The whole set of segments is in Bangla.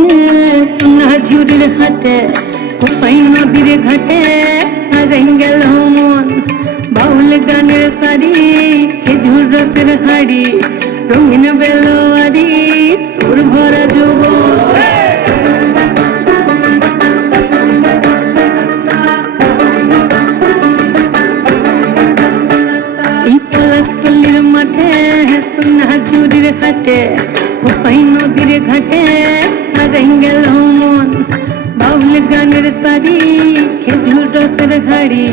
মাঠে সোনা ঝুড়ির হাটে কোপাই নদীর ঘাটে হারাই গেল মন বাউল গানের সারি খেজুর রসের হাড়ি রঙিন বেলোয়ারি তোর ভরা যৌবন পলাশতলির মাঠে সোনা ঝুড়ির হাটে কোপাই নদীর ঘাটে হারাই গেল মন বাউল গানের সারি খেজুর রসের হাড়ি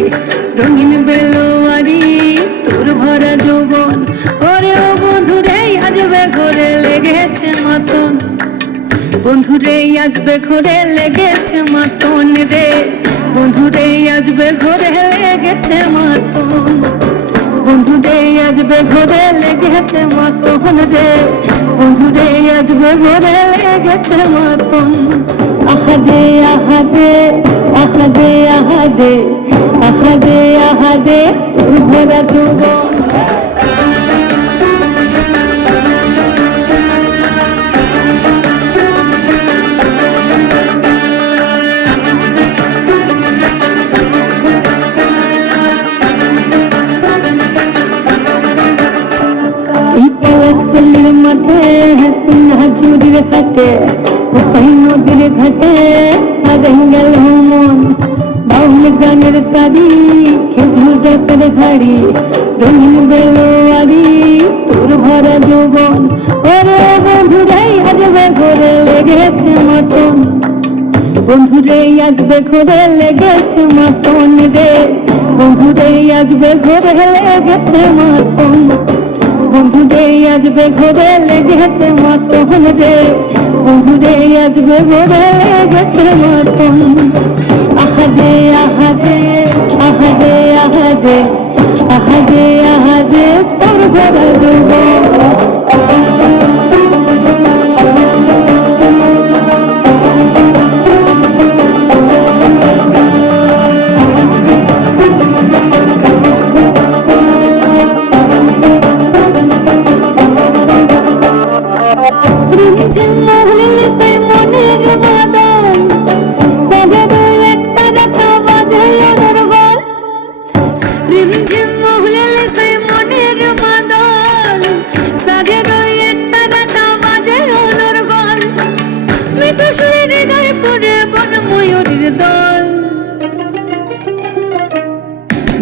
রঙিন বেলোয়ারি তোর ভরা যৌবন ওরে ও বন্ধুরে আজবে ঘরে লেগেছে মাতন বন্ধুরে আজবে ঘরে লেগেছে মাতন রে বন্ধুরে আজবে ঘরে লেগেছে মাতন বন্ধুরে আজবে ঘরে লেগেছে মাতন রে বন্ধুরে আজবে ঘরে লেগেছে মাতন আহাদে আহাদে আহাদে আহাদে আহাদে আহাদে তোর ভরা যৌবন পলাশতলির মাঠে সোনা ঝুড়ির হাটে কোপাই নদীর ঘাটে হারাই গেল মন বাউল গানের সারি খেজুর রসের হাড়ি রঙিন বেলোয়ারি তোর ভরা যৌবন ওরে বন্ধুরাই আজবে ঘরে লেগেছে মাতন বন্ধুরে আজবে ঘরে লেগেছে মাতন রে বন্ধুরে আজবে ঘরে লেগেছে মাতন বন্ধুরে আজবে ঘরে লেগেছে মাতন রে বন্ধুরে আজবে ঘরে লেগেছে মাতন আহাদে আহাদে আহাদে আহাদে আহাদে আহাদে তোর ভরা যৌবন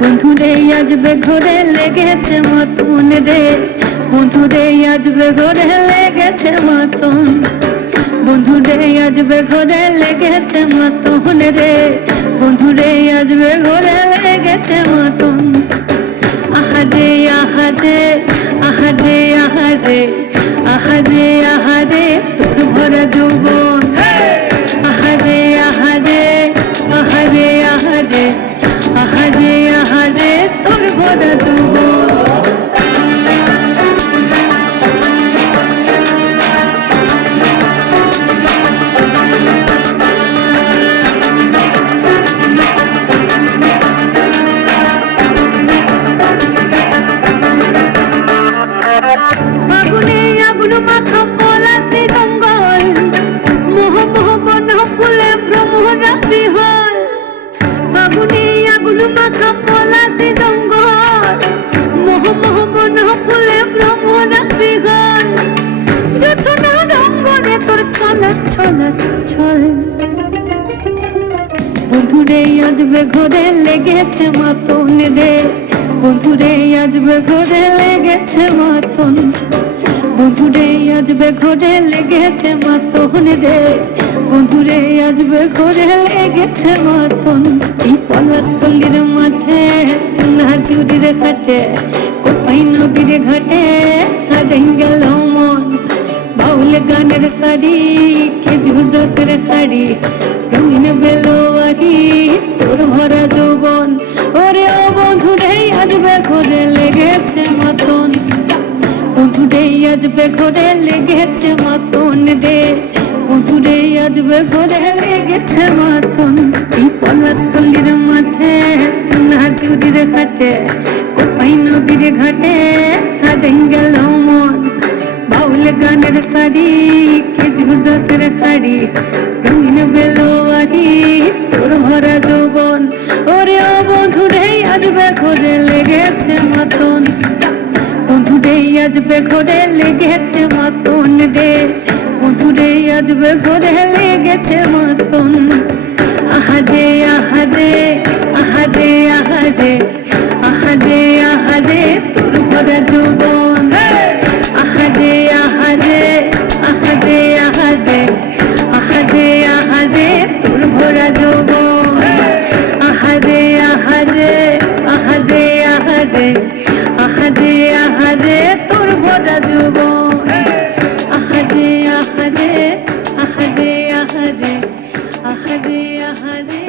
বন্ধুরে আজবে ঘরে লেগেছে মাতন রে বন্ধুরে আজবে ঘরে লেগেছে মাতন বন্ধুরে আজবে ঘরে লেগেছে মাতন রে বন্ধুরে আজবে ঘরে লেগেছে মাতন আহাদে আহাদে আহাদে আহাদে আহাদে আহাদে তোর ভরা যৌবন আহাদে আহাদে আহাদে আহাদে আহাদে আহাদে তোর ভরা যৌবন ফাগুনে আগুন মাখা পলাশি জঙ্গল মোহ মোহ বন ফুলে ভ্রমরা বিহল ফাগুনে আগুন মাখা পলাশি জঙ্গল মোহ মোহ বন ফুলে ভ্রমরা বিহল জোছনা রঙ্গনে তোর ছলক ছলক ছল বন্ধুরে আজবে ঘরে লেগেছে মাতন রে বন্ধুরে আজবে ঘরে লেগেছে মাতন বন্ধুরে আজবে ঘরে লেগেছে মাতন রে বন্ধুরে আজবে ঘরে লেগেছে মাতন এই পলাশতলির মাঠে সোনা ঝুড়ির ঘাটে কোপাই নদীর ঘাটে হারাই গেল মন বাউল গানের সারি খেজুর রসের হাড়ি রঙিন বেলোয়ারি তোর ভরা যৌবন ওরে ও বন্ধুরে আজবে ঘরে লেগেছে মাতন বন্ধুরে আজবে ঘরে লেগেছে মাতন রে বন্ধুরে আজবে ঘরে লেগেছে মাতন এই পলাশতলির মাঠে সোনা ঝুড়ির ঘাটে কোপাই নদীর ঘাটে হারাই গেল মন বাউল ফুল গানের শাড়ি খেজুর রসের খাড়ি রঙিন বেলোয়ারি তোর ভরা যৌবন ওরে ও বন্ধুরে আজবে ঘরে লেগেছে মতন বন্ধুরে আজবে ঘরে লেগেছে মতন রে বন্ধুরে আজবে ঘরে লেগেছে মতন আহারে আহারে আহারে আহারে আহারে আহারে তোর ভরা যৌবন আহারে আহারে আহারে আহারে আহারে আহারে তোর ভরা যৌবন আহারে আহারে আহারে আহারে আহারে আহারে তোর ভরা যৌবন আহারে আহারে আহারে আহারে আহারে আহারে